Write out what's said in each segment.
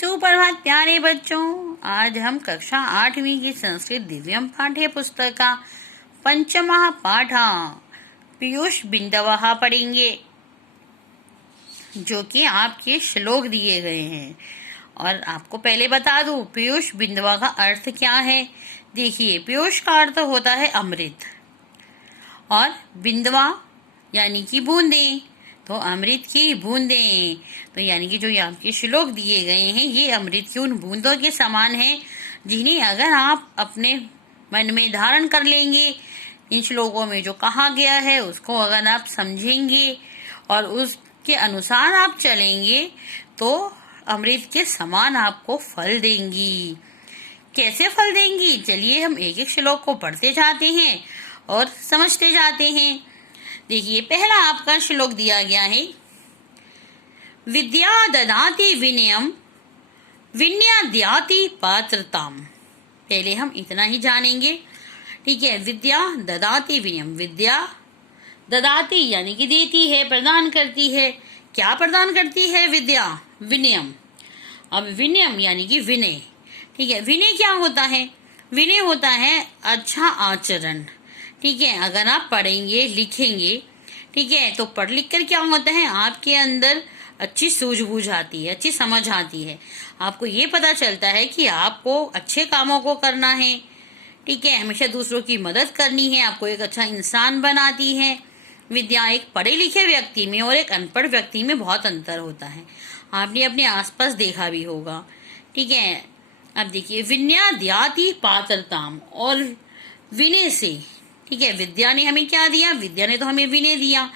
सुप्रभात प्यारे बच्चों। आज हम कक्षा 8वीं की संस्कृत दिव्यम पाठ्य पुस्तक का पंचमः पाठ पीयूष बिंदवः पढ़ेंगे, जो कि आपके श्लोक दिए गए हैं। और आपको पहले बता दूं पीयूष बिंदवा का अर्थ क्या है। देखिए, पीयूष का अर्थ होता है अमृत और बिंदवा यानी कि बूंदें, तो अमृत की बूंदें। तो यानी कि जो आपके श्लोक दिए गए हैं ये अमृत की उन बूंदों के समान हैं, जिन्हें अगर आप अपने मन में धारण कर लेंगे, इन श्लोकों में जो कहा गया है उसको अगर आप समझेंगे और उसके अनुसार आप चलेंगे तो अमृत के समान आपको फल देंगी। कैसे फल देंगी, चलिए हम एक एक श्लोक को पढ़ते जाते हैं और समझते जाते हैं। देखिए, पहला आपका श्लोक दिया गया है, विद्या ददाति विनयम विनयाद्याति पात्रताम। पहले हम इतना ही जानेंगे, ठीक है। विद्या ददाति विनयम, विद्या ददाति यानी कि देती है, प्रदान करती है। क्या प्रदान करती है विद्या? विनयम। अब विनयम यानी कि विनय, ठीक है। विनय क्या होता है? विनय होता है अच्छा आचरण, ठीक है। अगर आप पढ़ेंगे लिखेंगे, ठीक है, तो पढ़ लिख कर क्या होता है, आपके अंदर अच्छी सूझबूझ आती है, अच्छी समझ आती है। आपको ये पता चलता है कि आपको अच्छे कामों को करना है, ठीक है, हमेशा दूसरों की मदद करनी है, आपको एक अच्छा इंसान बनाती है। विद्या एक पढ़े लिखे व्यक्ति में और एक अनपढ़ व्यक्ति में बहुत अंतर होता है। आपने अपने आसपास देखा भी होगा, ठीक है। अब देखिए, विनयाद्याति पात्रताम, और विनय से, ठीक है, विद्या ने हमें क्या दिया? विद्या ने तो हमें विनय दिया,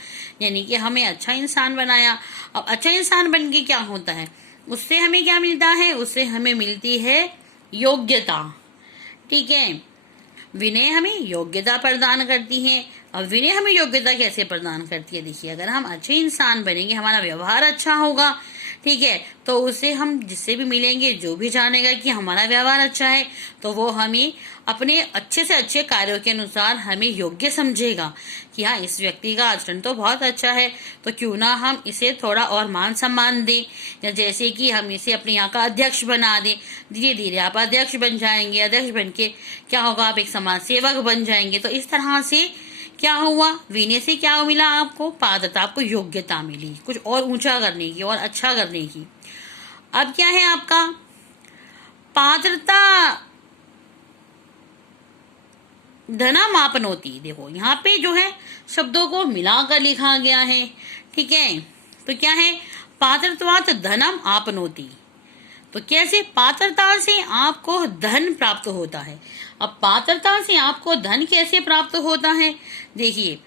यानी कि हमें अच्छा इंसान बनाया। अब अच्छा इंसान बन के क्या होता है, उससे हमें क्या मिलता है? उससे हमें मिलती है योग्यता, ठीक है। विनय हमें योग्यता प्रदान करती है। और विनय हमें योग्यता कैसे प्रदान करती है? देखिए, अगर हम अच्छे इंसान बनेंगे, हमारा व्यवहार अच्छा होगा, ठीक है, तो उससे हम जिससे भी मिलेंगे, जो भी जानेगा कि हमारा व्यवहार अच्छा है, तो वो हमें अपने अच्छे से अच्छे कार्यों के अनुसार हमें योग्य समझेगा कि हाँ, इस व्यक्ति का आचरण तो बहुत अच्छा है, तो क्यों ना हम इसे थोड़ा और मान सम्मान दें, या जैसे कि हम इसे अपने यहाँ का अध्यक्ष बना दें। धीरे धीरे आप अध्यक्ष बन जाएंगे, अध्यक्ष बन के क्या होगा, आप एक समाज सेवक बन जाएंगे। तो इस तरह से क्या हुआ, विनय से क्या मिला आपको? पात्रता, आपको योग्यता मिली कुछ और ऊंचा करने की और अच्छा करने की। अब क्या है आपका पात्रता धनमापनोति। देखो, यहाँ पे जो है शब्दों को मिलाकर लिखा गया है, ठीक है। तो क्या है, पात्रत्वात् धनम आपनोति। तो कैसे? पात्रता से आपको धन प्राप्त होता है। अब पात्रता से आपको धन कैसे प्राप्त होता है? देखिए,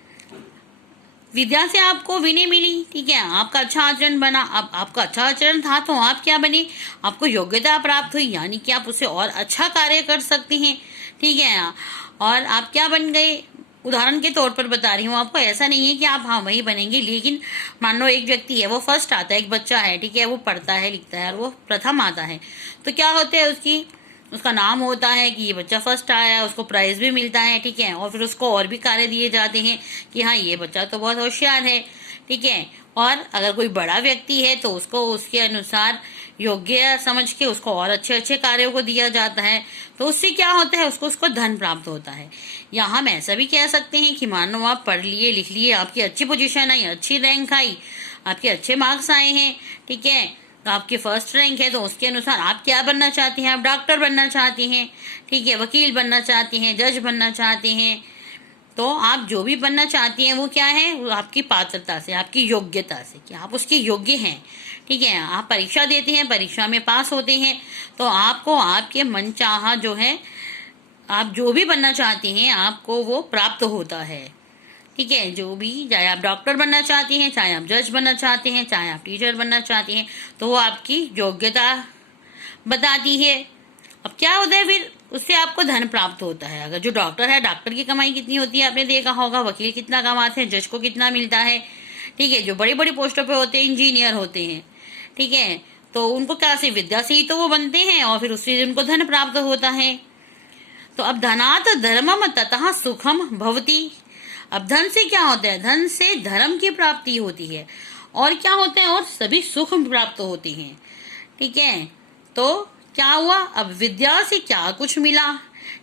विद्या से आपको विनय मिली, ठीक है, आपका अच्छा आचरण बना। अब आपका अच्छा आचरण था तो आप क्या बने? आपको योग्यता प्राप्त हुई, यानी कि आप उससे और अच्छा कार्य कर सकते हैं, ठीक है। और आप क्या बन गए? उदाहरण के तौर पर बता रही हूँ आपको, ऐसा नहीं है कि आप हाँ वही बनेंगे, लेकिन मान लो एक व्यक्ति है, वो फर्स्ट आता है, एक बच्चा है, ठीक है, वो पढ़ता है लिखता है और वो प्रथम आता है, तो क्या होता है, उसका नाम होता है कि ये बच्चा फर्स्ट आया, उसको प्राइज भी मिलता है, ठीक है। और फिर उसको और भी कार्य दिए जाते हैं कि हाँ, ये बच्चा तो बहुत होशियार है, ठीक है। और अगर कोई बड़ा व्यक्ति है तो उसको उसके अनुसार योग्य समझ के उसको और अच्छे अच्छे कार्यों को दिया जाता है। तो उससे क्या होता है, उसको धन प्राप्त होता है। या हम ऐसा भी कह सकते हैं कि मानो आप पढ़ लिए लिख लिए, आपकी अच्छी पोजीशन आई, अच्छी रैंक आई, आपके अच्छे मार्क्स आए हैं, ठीक है, तो आपकी फर्स्ट रैंक है, तो उसके अनुसार आप क्या बनना चाहते हैं? आप डॉक्टर बनना चाहते हैं, ठीक है, वकील बनना चाहते हैं, जज बनना चाहते हैं। तो आप जो भी बनना चाहती हैं वो क्या है, वो आपकी पात्रता से, आपकी योग्यता से, कि आप उसके योग्य हैं, ठीक है। आप परीक्षा देते हैं, परीक्षा में पास होते हैं, तो आपको आपके मनचाहा जो है, आप जो भी बनना चाहते हैं आपको वो प्राप्त होता है, ठीक है। जो भी, चाहे आप डॉक्टर बनना चाहते हैं, चाहे आप जज बनना चाहते हैं, चाहे आप टीचर बनना चाहते हैं, तो वो आपकी योग्यता बताती है। अब क्या होता है, फिर उससे आपको धन प्राप्त होता है। अगर जो डॉक्टर है, डॉक्टर की कमाई कितनी होती है आपने देखा होगा, वकील कितना कमाते हैं, जज को कितना मिलता है, ठीक है। जो बड़ी बड़ी पोस्टों पे होते हैं, इंजीनियर होते हैं, ठीक है, तो उनको क्या से, विद्या से ही तो वो बनते हैं और फिर उससे उनको धन प्राप्त होता है। तो अब धनात् धर्मम ततः सुखम भवति। अब धन से क्या होता है, धन से धर्म की प्राप्ति होती है, और क्या होता है, और सभी सुख प्राप्त होते हैं, ठीक है। तो क्या हुआ, अब विद्या से क्या कुछ मिला,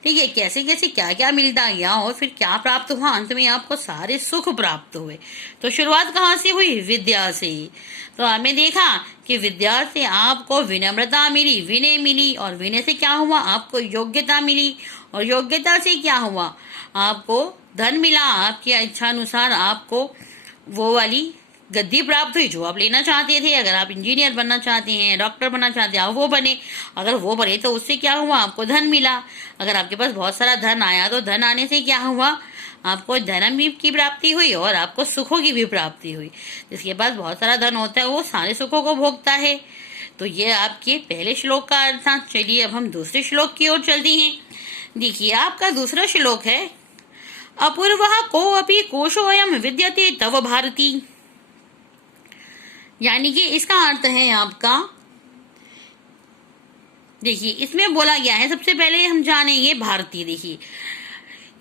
ठीक है, कैसे कैसे क्या क्या मिलता गया और फिर क्या प्राप्त हुआ, अंत में आपको सारे सुख प्राप्त हुए। तो शुरुआत कहाँ से हुई, विद्या से। तो हमने देखा कि विद्या से आपको विनम्रता मिली, विनय मिली, और विनय से क्या हुआ, आपको योग्यता मिली, और योग्यता से क्या हुआ, आपको धन मिला, आपकी इच्छा अनुसार आपको वो वाली गद्दी प्राप्त हुई जो आप लेना चाहते थे। अगर आप इंजीनियर बनना चाहते हैं, डॉक्टर बनना चाहते हैं, आप वो बने। अगर वो बने तो उससे क्या हुआ, आपको धन मिला। अगर आपके पास बहुत सारा धन आया तो धन आने से क्या हुआ, आपको धर्म की प्राप्ति हुई और आपको सुखों की भी प्राप्ति हुई। जिसके पास बहुत सारा धन होता है वो सारे सुखों को भोगता है। तो ये आपके पहले श्लोक का अर्थ था। चलिए अब हम दूसरे श्लोक की ओर चलते हैं। देखिए आपका दूसरा श्लोक है, अपूर्वः को अपि कोशोऽयं विद्यते तव भारती। यानी कि इसका अर्थ है आपका, देखिए इसमें बोला गया है, सबसे पहले हम जानेंगे भारती। देखिए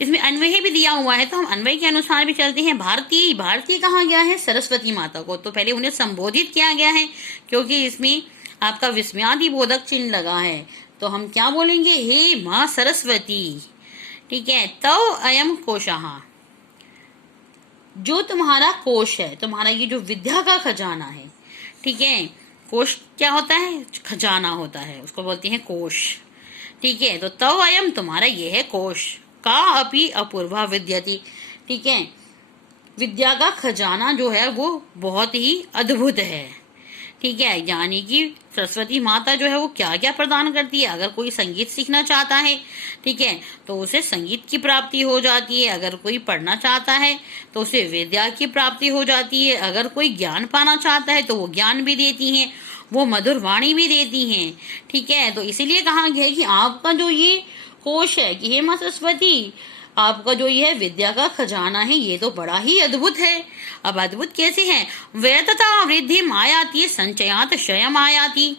इसमें अन्वय भी दिया हुआ है तो हम अन्वय के अनुसार भी चलते हैं। भारती, भारती कहा गया है सरस्वती माता को, तो पहले उन्हें संबोधित किया गया है क्योंकि इसमें आपका विस्मयादि बोधक चिन्ह लगा है। तो हम क्या बोलेंगे, हे माँ सरस्वती, ठीक है। तव अयम कोशः, जो तुम्हारा कोश है, तुम्हारा ये जो विद्या का खजाना है, ठीक है। कोश क्या होता है, खजाना होता है, उसको बोलते हैं कोश, ठीक है। तो तव अयम, तुम्हारा ये है कोश, का अपि अपूर्वा विद्यति, ठीक है। विद्या का खजाना जो है वो बहुत ही अद्भुत है, ठीक है। यानी कि सरस्वती माता जो है वो क्या क्या प्रदान करती है। अगर कोई संगीत सीखना चाहता है, ठीक है, तो उसे संगीत की प्राप्ति हो जाती है। अगर कोई पढ़ना चाहता है तो उसे विद्या की प्राप्ति हो जाती है। अगर कोई ज्ञान पाना चाहता है तो वो ज्ञान भी देती हैं, वो मधुर वाणी भी देती हैं, ठीक है। तो इसीलिए कहा गया है कि आपका जो ये कोश है कि हे माँ सरस्वती, आपका जो ये विद्या का खजाना है ये तो बड़ा ही अद्भुत है। अब अद्भुत कैसे है, व्यय तथा वृद्धि आयाति संचयात क्षयम आयाति।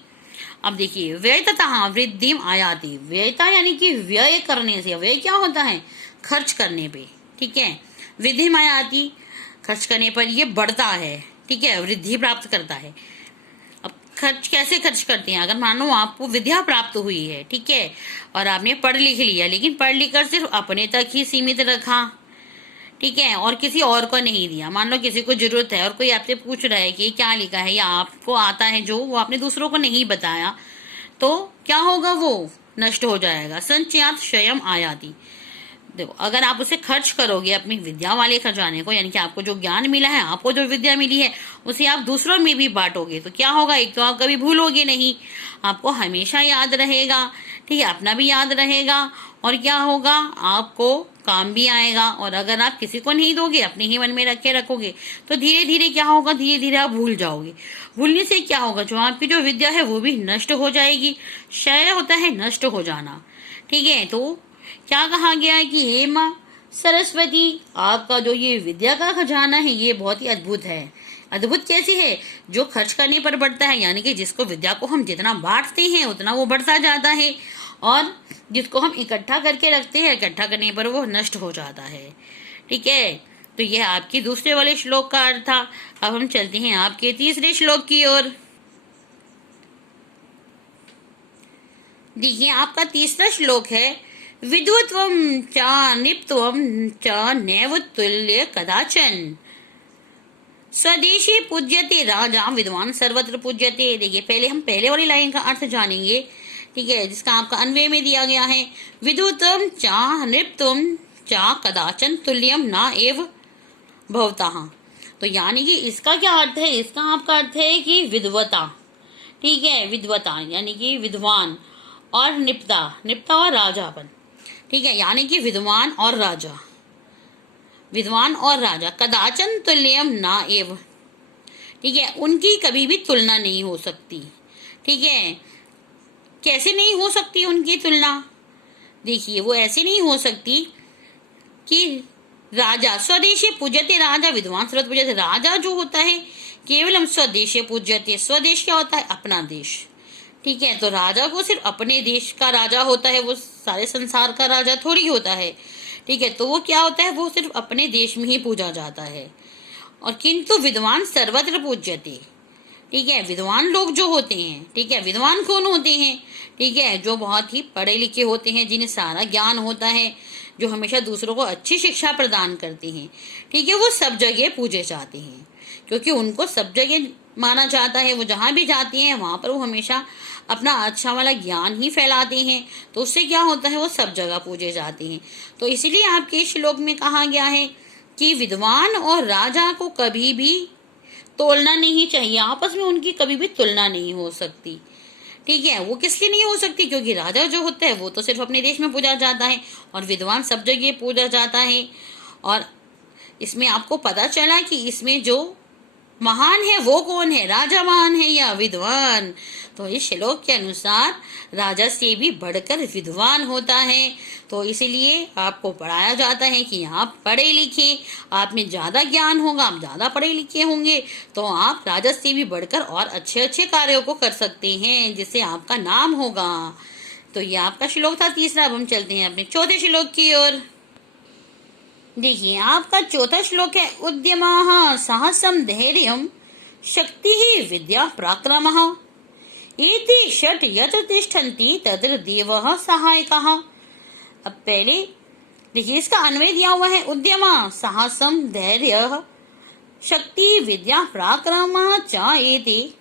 अब देखिए व्यय तथा वृद्धि आयाति, व्ययता यानी कि व्यय करने से, व्यय क्या होता है, खर्च करने पे, ठीक है। वृद्धि आयाति, खर्च करने पर ये बढ़ता है, ठीक है, वृद्धि प्राप्त करता है। अब खर्च कैसे खर्च करते हैं, अगर मानो आपको विद्या प्राप्त हुई है, ठीक है, और आपने पढ़ लिख लिया, लेकिन पढ़ लिख कर सिर्फ अपने तक ही सीमित रखा, ठीक है, और किसी और को नहीं दिया। मान लो किसी को जरूरत है और कोई आपसे पूछ रहा है कि क्या लिखा है या आपको आता है जो, वो आपने दूसरों को नहीं बताया, तो क्या होगा, वो नष्ट हो जाएगा। संचयात क्षयम आयाति। देखो अगर आप उसे खर्च करोगे अपनी विद्या वाले खजाने को, यानी कि आपको जो ज्ञान मिला है, आपको जो विद्या मिली है, उसे आप दूसरों में भी बांटोगे, तो क्या होगा, एक तो आप कभी भूलोगे नहीं, आपको हमेशा याद रहेगा, ठीक है, अपना भी याद रहेगा, और क्या होगा, आपको काम भी आएगा। और अगर आप किसी को नहीं दोगे, अपने ही मन में रख के रखोगे, तो धीरे धीरे क्या होगा, धीरे धीरे आप भूल जाओगे। भूलने से क्या होगा, जो आपकी जो विद्या है वो भी नष्ट हो जाएगी। क्षय होता है नष्ट हो जाना, ठीक है। तो क्या कहा गया है कि हे माँ सरस्वती, आपका जो ये विद्या का खजाना है ये बहुत ही अद्भुत है। अद्भुत कैसे है, जो खर्च करने पर बढ़ता है, यानी कि जिसको विद्या को हम जितना बांटते हैं उतना वो बढ़ता जाता है, और जिसको हम इकट्ठा करके रखते हैं, इकट्ठा करने पर वो नष्ट हो जाता है, ठीक है। तो यह आपके दूसरे वाले श्लोक का अर्थ था। अब हम चलते हैं आपके तीसरे श्लोक की ओर। देखिए आपका तीसरा श्लोक है, विद्वत्वं च निप्त्वं च नैव तुल्य कदाचन, स्वदेशी पूज्यते राजा विद्वान सर्वत्र पूज्यते। देखिए पहले हम पहले वाली लाइन का अर्थ जानेंगे, ठीक है, जिसका आपका अन्वय में दिया गया है, विद्वत्वं च निप्त्वं च कदाचन तुल्यम न एव भवतः। तो यानी कि इसका क्या अर्थ है, इसका आपका अर्थ है कि विद्वता, ठीक है, विद्वता यानी कि विद्वान, और निप्ता, निप्ता और राजापन, ठीक है, यानी कि विद्वान और राजा, विद्वान और राजा, कदाचन तुल्यम ना एव, ठीक है, उनकी कभी भी तुलना नहीं हो सकती, ठीक है। कैसे नहीं हो सकती उनकी तुलना, देखिए वो ऐसे नहीं हो सकती कि राजा स्वदेशी पूज्यते राजा विद्वान सर्वत्र पूज्यते। राजा जो होता है केवल स्वदेशी पूज्यते, स्वदेश क्या होता है, अपना देश, ठीक है। तो राजा को सिर्फ अपने देश का राजा होता है, वो सारे संसार का राजा थोड़ी होता है, ठीक है। तो वो क्या होता है, वो सिर्फ अपने देश में ही पूजा जाता है। और किंतु विद्वान सर्वत्र पूज्यते, ठीक है, विद्वान लोग जो होते हैं, ठीक है, विद्वान कौन होते हैं, ठीक है, जो बहुत ही पढ़े लिखे होते हैं, जिन्हें सारा ज्ञान होता है, जो हमेशा दूसरों को अच्छी शिक्षा प्रदान करते हैं, ठीक है, वो सब जगह पूजे जाते हैं, क्योंकि उनको सब जगह माना जाता है। वो जहाँ भी जाती हैं वहां पर वो हमेशा अपना अच्छा वाला ज्ञान ही फैलाते हैं, तो उससे क्या होता है, वो सब जगह पूजे जाते हैं। तो इसीलिए आपके श्लोक में कहा गया है कि विद्वान और राजा को कभी भी तोलना नहीं चाहिए, आपस में उनकी कभी भी तुलना नहीं हो सकती। ठीक है, वो किस लिए नहीं हो सकती, क्योंकि राजा जो होता है वो तो सिर्फ अपने देश में पूजा जाता है और विद्वान सब जगह पूजा जाता है। और इसमें आपको पता चला कि इसमें जो महान है वो कौन है, राजा महान है या विद्वान। तो इस श्लोक के अनुसार राजा से भी बढ़कर विद्वान होता है। तो इसलिए आपको पढ़ाया जाता है कि आप पढ़े लिखे, आप में ज्यादा ज्ञान होगा, आप ज्यादा पढ़े लिखे होंगे तो आप राजा से भी बढ़कर और अच्छे अच्छे कार्यों को कर सकते हैं, जिससे आपका नाम होगा। तो ये आपका श्लोक था तीसरा। अब हम चलते हैं अपने चौथे श्लोक की ओर। देखिए, आपका चौथा श्लोक है उद्यमः साहसम धैर्यम शक्ति विद्या पराक्रमः एते षट् यत्र तिष्ठन्ति तत्र देवः सहायकः। अब पहले देखिए, इसका अन्वय दिया हुआ है उद्यमः साहसम धैर्य शक्ति विद्या पराक्रमः च एते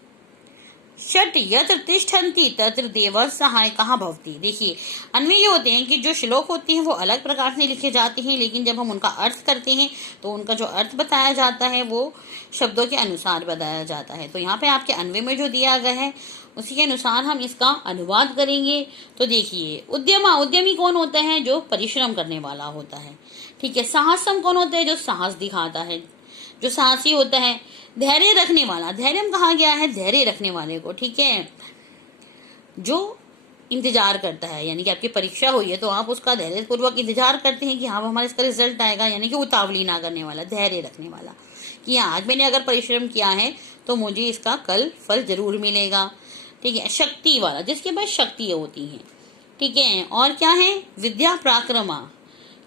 षट् यत्र तिष्ठन्ति तत्र देवः सहायकः भवति। देखिए, अन्वय ये होते हैं कि जो श्लोक होते हैं वो अलग प्रकार से लिखे जाते हैं, लेकिन जब हम उनका अर्थ करते हैं तो उनका जो अर्थ बताया जाता है वो शब्दों के अनुसार बताया जाता है। तो यहाँ पे आपके अन्वय में जो दिया गया है उसी के अनुसार हम इसका अनुवाद करेंगे। तो देखिए, उद्यमी कौन होता है, जो परिश्रम करने वाला होता है। ठीक है, साहसम कौन होता है, जो साहस दिखाता है, जो साहसी होता है। धैर्य रखने वाला, धैर्य कहा गया है धैर्य रखने वाले को, ठीक है, जो इंतजार करता है, यानी कि आपकी परीक्षा हुई है तो आप उसका धैर्य पूर्वक इंतजार करते हैं कि हाँ हमारा इसका रिजल्ट आएगा, यानी कि उतावली ना करने वाला, धैर्य रखने वाला कि आज मैंने अगर परिश्रम किया है तो मुझे इसका कल फल जरूर मिलेगा। ठीक है, शक्ति वाला, जिसके पास शक्ति होती है। ठीक है, और क्या है, विद्या पराक्रमा।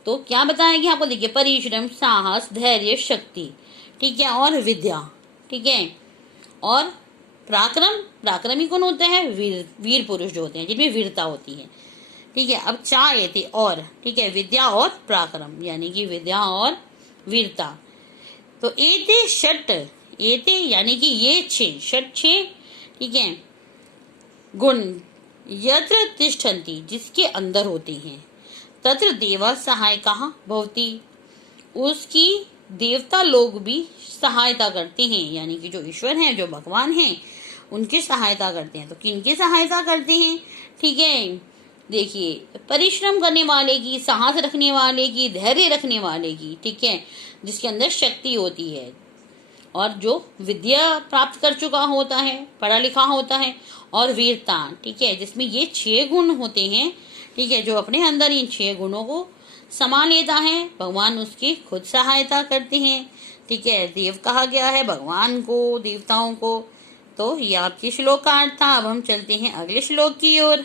तो क्या बताया गया आपको, देखिए, परिश्रम, साहस, धैर्य, शक्ति, ठीक है, और विद्या। ठीक है, और पराक्रमी कौन होता है, वीर पुरुष जो होते हैं, जिनमें वीरता होती है। ठीक है, अब चार थे और, ठीक है, विद्या और पराक्रम, यानी कि विद्या और वीरता। तो एते षट्, एते यानी कि ये छह, षट् छह, ठीक है, गुण यत्र तिष्ठन्ति, जिसके अंदर होते हैं, तत्र देवा सहायकः भवति, उसकी देवता लोग भी सहायता करते हैं, यानी कि जो ईश्वर हैं, जो भगवान हैं, उनकी सहायता करते हैं। तो किनकी सहायता करते हैं, ठीक है, देखिए, परिश्रम करने वाले की, साहस रखने वाले की, धैर्य रखने वाले की, ठीक है, जिसके अंदर शक्ति होती है, और जो विद्या प्राप्त कर चुका होता है, पढ़ा लिखा होता है, और वीरता, ठीक है, जिसमें ये 6 गुण होते हैं। ठीक है, जो अपने अंदर इन 6 गुणों को समा लेता है, भगवान उसकी खुद सहायता करते हैं। ठीक है, देव कहा गया है भगवान को, देवताओं को। तो ये आपकी श्लोक का अर्थ था। अब हम चलते हैं अगले श्लोक की ओर।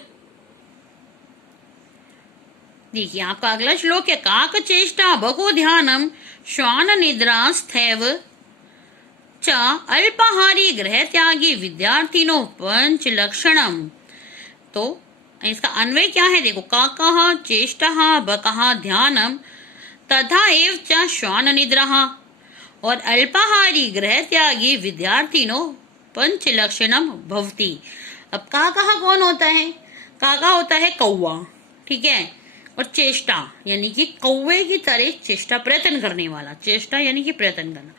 देखिए, आपका अगला श्लोक है काक चेष्टा बको ध्यानम श्वान निद्रा स्थैव च अल्पाहारी ग्रह त्यागी विद्यार्थिनो पंच लक्षणम। तो इसका अन्वय क्या है, देखो, काकः चेष्टः बकः ध्यानम तथा एव च श्वान निद्रा और अल्पाहारी ग्रह त्यागी विद्यार्थिनो पंच लक्षणम भवति। अब काकः कौन होता है, काका होता है कौवा, ठीक है, और चेष्टा यानी कि कौवे की तरह चेष्टा, प्रयत्न करने वाला, चेष्टा यानी कि प्रयत्न करना।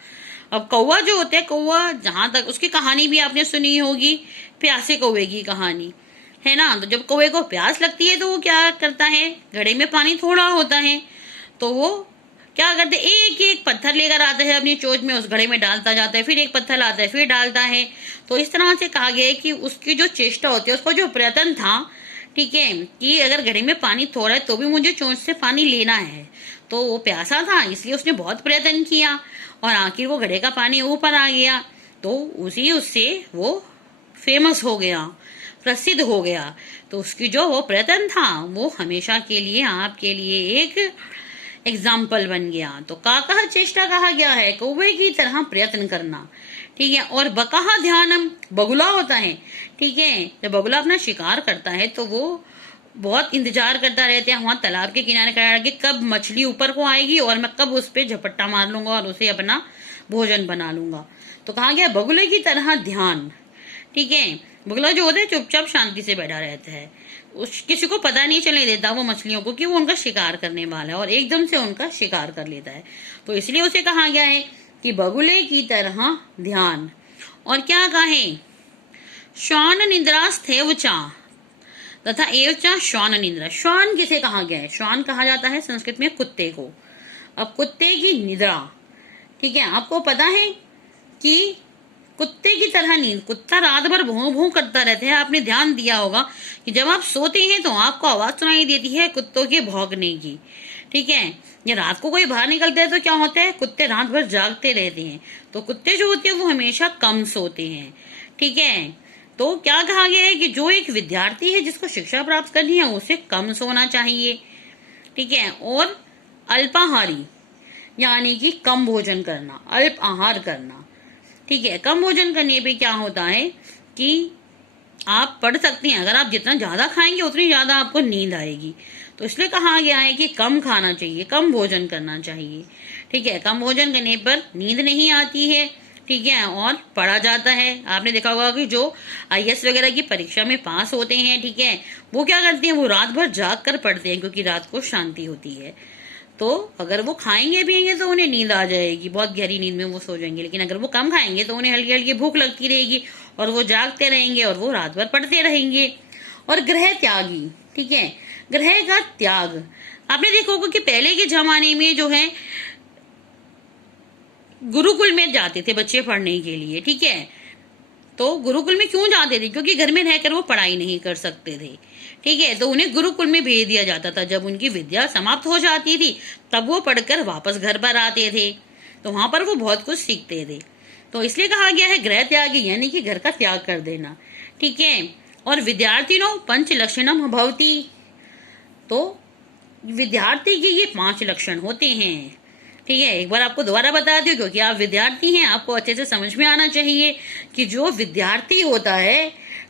अब कौवा जो होता है, कौवा, जहां तक उसकी कहानी भी आपने सुनी होगी, प्यासे कौवे की कहानी, है ना। तो जब कौवे को प्यास लगती है तो वो क्या करता है, घड़े में पानी थोड़ा होता है तो वो क्या करते, एक एक पत्थर लेकर आता है अपनी चोंच में, उस घड़े में डालता जाता है, फिर एक पत्थर लाता है, फिर डालता है। तो इस तरह से कहा गया है कि उसकी जो चेष्टा होती है, उसका जो प्रयत्न था, ठीक है, कि अगर घड़े में पानी थोड़ा है तो भी मुझे चोंच से पानी लेना है। तो वो प्यासा था, इसलिए उसने बहुत प्रयत्न किया और आखिर वो घड़े का पानी ऊपर आ गया। तो उसी उससे वो फेमस हो गया, प्रसिद्ध हो गया। तो उसकी जो वो प्रयत्न था वो हमेशा के लिए आपके लिए एक एग्जाम्पल बन गया। तो काकः चेष्टा कहा गया है कौवे की तरह प्रयत्न करना, ठीक है। और बकः ध्यानम, बगुला होता है, ठीक है। जब बगुला अपना शिकार करता है तो वो बहुत इंतजार करता रहता है वहां तालाब के किनारे खड़ा के कब मछली ऊपर को आएगी और मैं कब उस पर झपट्टा मार लूंगा और उसे अपना भोजन बना लूंगा। तो कहा गया बगुले की तरह ध्यान, ठीक है। बगुला जो होता है चुपचाप शांति से बैठा रहता है, उस किसी को पता नहीं चलने देता वो मछलियों को कि वो उनका शिकार करने वाला है और एकदम से उनका शिकार कर लेता है। तो इसलिए उसे कहा गया है कि बगुले की तरह ध्यान। और क्या कहे, श्वान निद्रास्थेव चा तथा एव चा श्वान निद्रा। श्वान किसे कहा गया है, श्वान कहा जाता है संस्कृत में कुत्ते को। अब कुत्ते की निद्रा, ठीक है। आपको पता है कि कुत्ते की तरह नींद, कुत्ता रात भर भौं भौं करता रहता है। आपने ध्यान दिया होगा कि जब आप सोते हैं तो आपको आवाज सुनाई देती है कुत्तों के भौंकने की, ठीक है। या रात को कोई बाहर निकलता है तो क्या होता है, कुत्ते रात भर जागते रहते हैं। तो कुत्ते जो होते हैं वो हमेशा कम सोते हैं, ठीक है। तो क्या कहा गया है कि जो एक विद्यार्थी है जिसको शिक्षा प्राप्त करनी है उसे कम सोना चाहिए, ठीक है। और अल्पाहारी यानी कि कम भोजन करना, अल्प आहार करना, ठीक है। कम भोजन करने पे क्या होता है कि आप पढ़ सकते हैं, अगर आप जितना ज्यादा खाएंगे उतनी ज्यादा आपको नींद आएगी। तो इसलिए कहा गया है कि कम खाना चाहिए, कम भोजन करना चाहिए, ठीक है। कम भोजन करने पर नींद नहीं आती है, ठीक है, और पढ़ा जाता है। आपने देखा होगा कि जो आईएएस वगैरह की परीक्षा में पास होते हैं, ठीक है, वो क्या करते हैं, वो रात भर जाग कर पढ़ते हैं क्योंकि रात को शांति होती है। तो अगर वो खाएंगे पिएंगे तो उन्हें नींद आ जाएगी, बहुत गहरी नींद में वो सो जाएंगे। लेकिन अगर वो कम खाएंगे तो उन्हें हल्की हल्की भूख लगती रहेगी और वो जागते रहेंगे और वो रात भर पढ़ते रहेंगे। और ग्रह त्यागी, ठीक है, ग्रह का त्याग। आपने देखा होगा कि पहले के जमाने में जो है गुरुकुल में जाते थे बच्चे पढ़ने के लिए, ठीक है। तो गुरुकुल में क्यों जाते थे, क्योंकि घर में रहकर वो पढ़ाई नहीं कर सकते थे, ठीक है। तो उन्हें गुरुकुल में भेज दिया जाता था। जब उनकी विद्या समाप्त हो जाती थी तब वो पढ़कर वापस घर पर आते थे, तो वहां पर वो बहुत कुछ सीखते थे। तो इसलिए कहा गया है ग्रह त्यागी यानी कि घर का त्याग कर देना, ठीक है। और विद्यार्थिनो पंच लक्षणम भवती, तो विद्यार्थी के ये 5 लक्षण होते हैं, ठीक है। एक बार आपको दोबारा बता दूं क्योंकि आप विद्यार्थी हैं, आपको अच्छे से समझ में आना चाहिए कि जो विद्यार्थी होता है,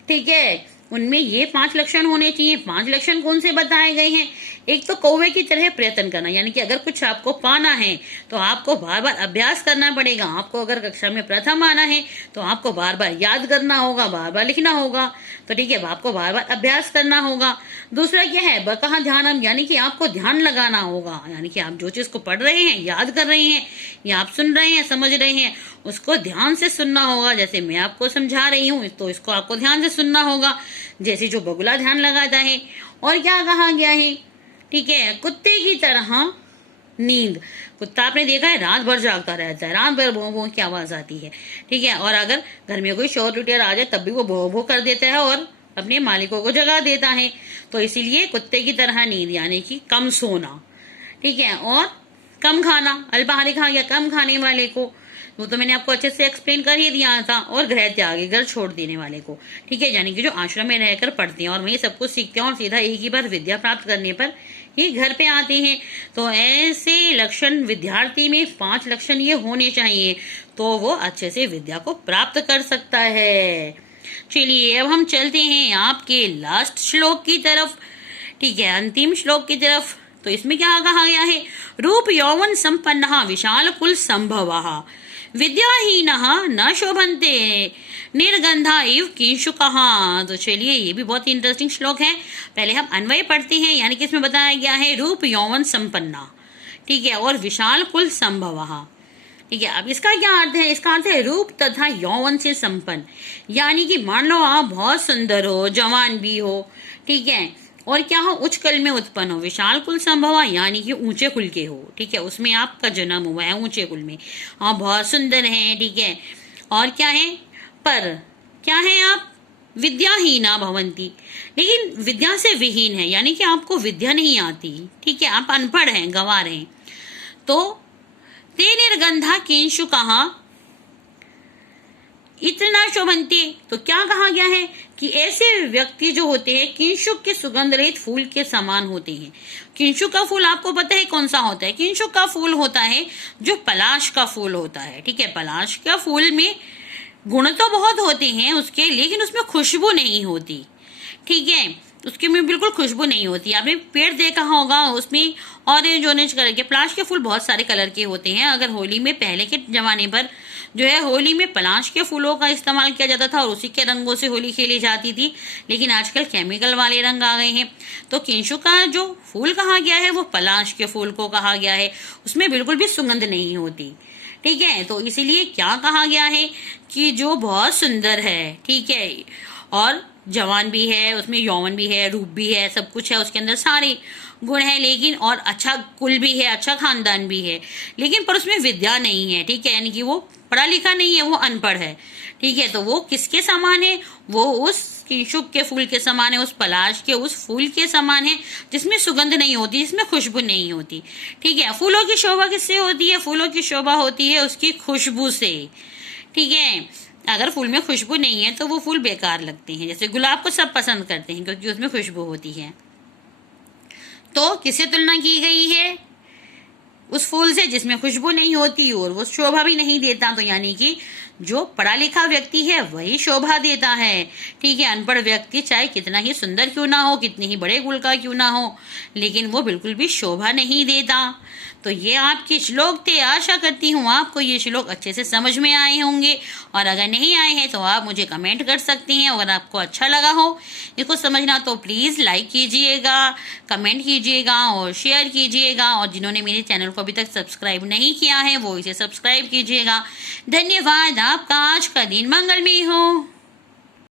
ठीक है, उनमें ये 5 लक्षण होने चाहिए। 5 लक्षण कौन से बताए गए हैं, एक तो कौवे की तरह प्रयत्न करना, यानी कि अगर कुछ आपको पाना है तो आपको बार बार अभ्यास करना पड़ेगा। आपको अगर कक्षा में प्रथम आना है तो आपको बार बार याद करना होगा, बार बार लिखना होगा, तो ठीक है, आपको बार बार अभ्यास करना होगा। दूसरा क्या है, बकः ध्यानम, यानी कि आपको ध्यान लगाना होगा, यानी कि आप जो चीज को पढ़ रहे हैं, याद कर रहे हैं या आप सुन रहे हैं, समझ रहे हैं, उसको ध्यान से सुनना होगा। जैसे मैं आपको समझा रही हूँ तो इसको आपको ध्यान से सुनना होगा, जैसे जो बगुला ध्यान लगाता है। और क्या कहा गया है, ठीक है, कुत्ते की तरह नींद। कुत्ता आपने देखा है रात भर जागता रहता है, रात भर भों भों की आवाज आती है, ठीक है। और अगर घर में कोई शोर लुटेर आ जाए तब भी वो भों भों कर देता है और अपने मालिकों को जगा देता है। तो इसीलिए कुत्ते की तरह नींद यानी कि कम सोना, ठीक है। और कम खाना, अल्पाहारी खा गया, कम खाने वाले को, वो तो मैंने आपको अच्छे से एक्सप्लेन कर ही दिया था। और ग्रह त्यागी, घर छोड़ देने वाले को, ठीक है, यानी कि जो आश्रम में रहकर पढ़ते हैं और वहीं सब कुछ सीखते हैं और सीधा एक ही बार विद्या प्राप्त करने पर ही घर पे आते हैं। तो ऐसे लक्षण विद्यार्थी में 5 लक्षण ये होने चाहिए तो वो अच्छे से विद्या को प्राप्त कर सकता है। चलिए अब हम चलते हैं आपके लास्ट श्लोक की तरफ, ठीक है, अंतिम श्लोक की तरफ। तो इसमें क्या कहा गया है, रूप यौवन संपन्न विशाल कुल संभव विद्याहीन न शोभन्ते निर्गंधा इव किंशुकः। तो चलिए ये भी बहुत इंटरेस्टिंग श्लोक है। पहले हम अन्वय पढ़ते हैं, यानी कि इसमें बताया गया है रूप यौवन संपन्ना, ठीक है, और विशाल कुल संभव, ठीक है। अब इसका क्या अर्थ है, इसका अर्थ है रूप तथा यौवन से संपन्न, यानी कि मान लो आप बहुत सुंदर हो, जवान भी हो, ठीक है, और क्या हो, उच्च कुल में उत्पन्न हो। विशाल कुल संभव यानी कि ऊंचे कुल के हो, ठीक है, उसमें आपका जन्म हुआ है ऊंचे कुल में, आप बहुत सुंदर हैं, ठीक है। और क्या है, पर क्या है, आप विद्याहीना भवंती, लेकिन विद्या से विहीन है, यानी कि आपको विद्या नहीं आती, ठीक है, आप अनपढ़ हैं, गंवार हैं। तो ते निर्गंधा किंशुकः इतना शोभन्ते, तो क्या कहा गया है कि ऐसे व्यक्ति जो होते हैं किंशुक के सुगंध रहित फूल के समान होते हैं। किंशुक का फूल आपको पता है कौन सा होता है? किंशुक का फूल होता है जो पलाश का फूल होता है, ठीक है। पलाश का फूल में गुण तो बहुत होते हैं उसके, लेकिन उसमें खुशबू नहीं होती, ठीक है। उसके में बिल्कुल खुशबू नहीं होती। आपने पेड़ देखा होगा, उसमें ऑरेंज ऑरेंज कलर के, पलाश के फूल बहुत सारे कलर के होते हैं। अगर होली में पहले के जमाने पर जो है होली में पलाश के फूलों का इस्तेमाल किया जाता था और उसी के रंगों से होली खेली जाती थी, लेकिन आजकल केमिकल वाले रंग आ गए हैं। तो किंशुक का जो फूल कहा गया है वो पलाश के फूल को कहा गया है, उसमें बिल्कुल भी सुगंध नहीं होती, ठीक है। तो इसीलिए क्या कहा गया है कि जो बहुत सुंदर है, ठीक है, और जवान भी है, उसमें यौवन भी है, रूप भी है, सब कुछ है, उसके अंदर सारे गुण है, लेकिन और अच्छा कुल भी है, अच्छा खानदान भी है, लेकिन पर उसमें विद्या नहीं है, ठीक है। यानी कि वो पढ़ा लिखा नहीं है, वो अनपढ़ है, ठीक है। तो वो किसके समान है? वो उस किंशुक के फूल के समान है, उस पलाश के उस फूल के समान है जिसमें सुगंध नहीं होती, जिसमें खुशबू नहीं होती, ठीक है। फूलों की शोभा किससे होती है? फूलों की शोभा होती है उसकी खुशबू से, ठीक है। अगर फूल में खुशबू नहीं है तो वो फूल बेकार लगते हैं। जैसे गुलाब को सब पसंद करते हैं क्योंकि उसमें खुशबू होती है। तो किससे तुलना की गई है? उस फूल से जिसमें खुशबू नहीं होती और वो शोभा भी नहीं देता। तो यानी कि जो पढ़ा लिखा व्यक्ति है वही शोभा देता है, ठीक है। अनपढ़ व्यक्ति चाहे कितना ही सुंदर क्यों ना हो, कितने ही बड़े कुल का क्यों ना हो, लेकिन वो बिल्कुल भी शोभा नहीं देता। तो ये आपके श्लोक थे। आशा करती हूँ आपको ये श्लोक अच्छे से समझ में आए होंगे, और अगर नहीं आए हैं तो आप मुझे कमेंट कर सकते हैं। अगर आपको अच्छा लगा हो इसको समझना तो प्लीज़ लाइक कीजिएगा, कमेंट कीजिएगा और शेयर कीजिएगा। और जिन्होंने मेरे चैनल को अभी तक सब्सक्राइब नहीं किया है वो इसे सब्सक्राइब कीजिएगा। धन्यवाद। आपका आज का दिन मंगलमय हो।